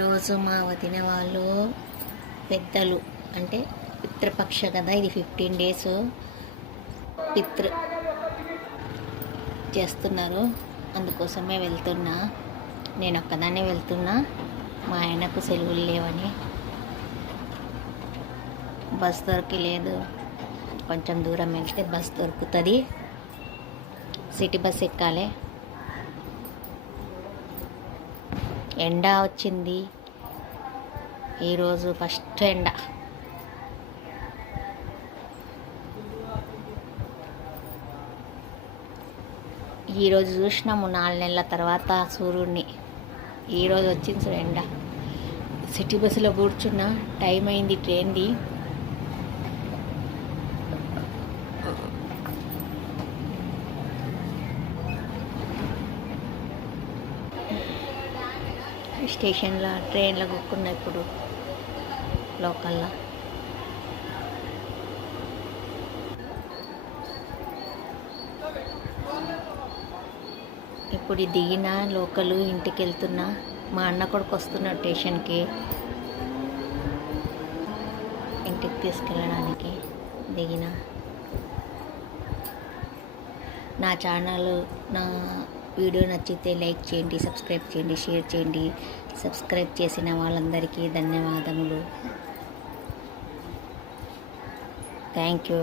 ఈరోజు మా వదిన వాళ్ళు పెద్దలు అంటే పితృపక్ష కదా, ఇది 15 days పితృ చేస్తున్నారు. అందుకోసమే వెళ్తున్నా. నేను ఒక్కదాన్నే వెళ్తున్నా, మా ఆయనకు సెలవులు లేవని. బస్ దొరకలేదు. కొంచెం దూరం వెళ్తే బస్ దొరుకుతుంది. సిటీ బస్ ఎక్కాలి. ఎండ వచ్చింది ఈరోజు, ఫస్ట్ ఎండ. ఈరోజు చూసినాము 4 నెలల తర్వాత సూర్యుడిని. ఈరోజు వచ్చింది చూడు ఎండ. సిటీ బస్సులో కూర్చున్నా, టైం అయింది ట్రైన్ది. స్టేషన్లో ట్రైన్లో కూర్చున్నా ఇప్పుడు లోకల్లో. ఇప్పుడు దిగిన లోకల్ ఇంటికి వెళ్తున్నా. మా అన్న కొడుకు వస్తున్నాడు స్టేషన్కి, ఇంటికి తీసుకెళ్ళడానికి దిగిన. నా ఛానల్, నా వీడియో నచ్చితే లైక్ చేయండి, సబ్స్క్రైబ్ చేయండి, షేర్ చేయండి. సబ్స్క్రైబ్ చేసిన వాళ్ళందరికీ ధన్యవాదములు. Thank you.